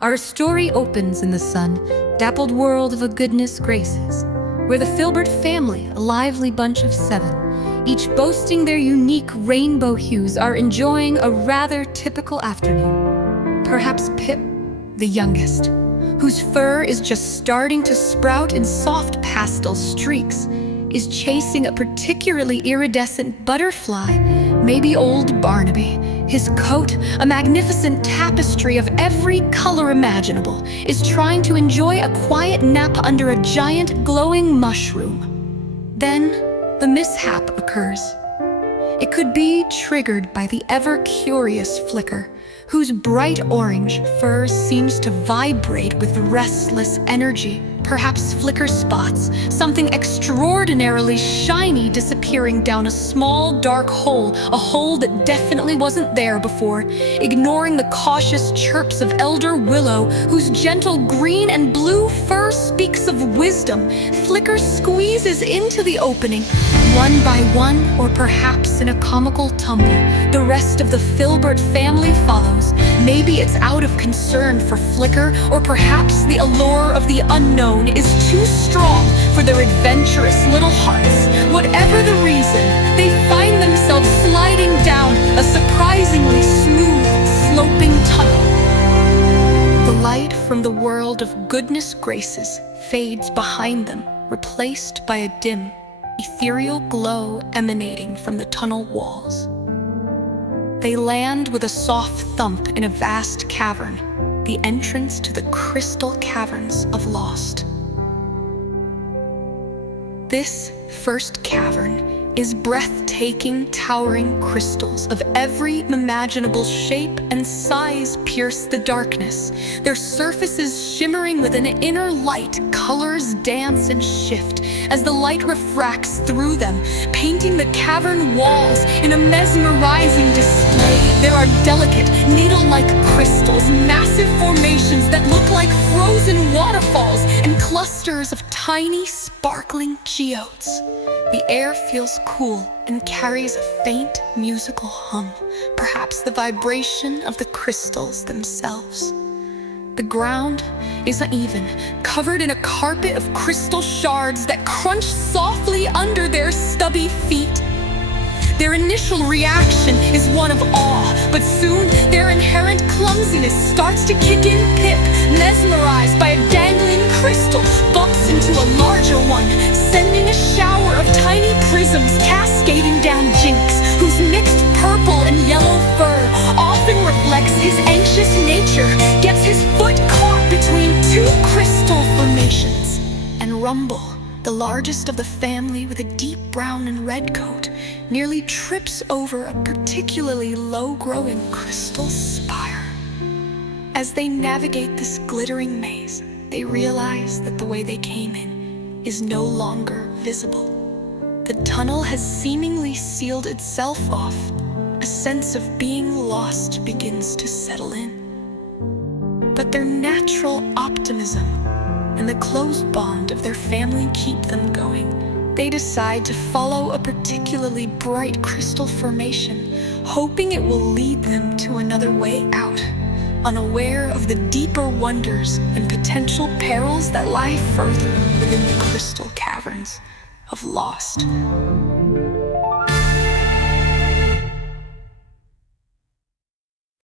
Our story opens in the sun-dappled world of a goodness graces, where the Filbert family, a lively bunch of 7, each boasting their unique rainbow hues, are enjoying a rather typical afternoon. Perhaps Pip, the youngest, whose fur is just starting to sprout in soft pastel streaks, is chasing a particularly iridescent butterfly. Maybe old Barnaby, his coat a magnificent tapestry of every color imaginable, is trying to enjoy a quiet nap under a giant glowing mushroom. Then the mishap occurs. It could be triggered by the ever-curious Flicker, whose bright orange fur seems to vibrate with restless energy. Perhaps Flicker spots something extraordinarily shiny disappearing down a small dark hole, a hole that definitely wasn't there before. Ignoring the cautious chirps of Elder Willow, whose gentle green and blue fur speaks of wisdom, Flicker squeezes into the opening. One by one, or perhaps in a comical tumble, the rest of the Filbert family follows. Maybe it's out of concern for Flicker, or perhaps the allure of the unknown is too strong for their adventurous little hearts. Whatever the reason, they find themselves sliding down a surprisingly smooth, sloping tunnel. The light from the world of goodness graces fades behind them, replaced by a dim, ethereal glow emanating from the tunnel walls. They land with a soft thump in a vast cavern, the entrance to the crystal caverns of Lost. This first cavern is breathtaking, towering crystals of every imaginable shape and size pierce the darkness. Their surfaces shimmering with an inner light, colors dance and shift as the light refracts through them, painting the cavern walls in a mesmerizing display. There are delicate, needle-like crystals, massive formations that look like frozen waterfalls, and clusters of tiny, sparkling geodes. The air feels cool and carries a faint musical hum, perhaps the vibration of the crystals themselves. The ground is uneven, covered in a carpet of crystal shards that crunch softly under their stubby feet. Their initial reaction is one of awe, but soon their inherent clumsiness starts to kick in. Pip, mesmerized by a dangling crystal, bumps into a larger one, sending a shower of tiny prisms cascading down Jinx, whose mixed purple and yellow fur often reflects his anxious nature, gets his foot caught between two crystal formations. And Rumble, the largest of the family with a deep brown and red coat, nearly trips over a particularly low-growing crystal spire. As they navigate this glittering maze, they realize that the way they came in is no longer visible. The tunnel has seemingly sealed itself off. A sense of being lost begins to settle in. But their natural optimism and the close bond of their family keep them going. They decide to follow a particularly bright crystal formation, hoping it will lead them to another way out, unaware of the deeper wonders and potential perils that lie further within the crystal caverns of Lost.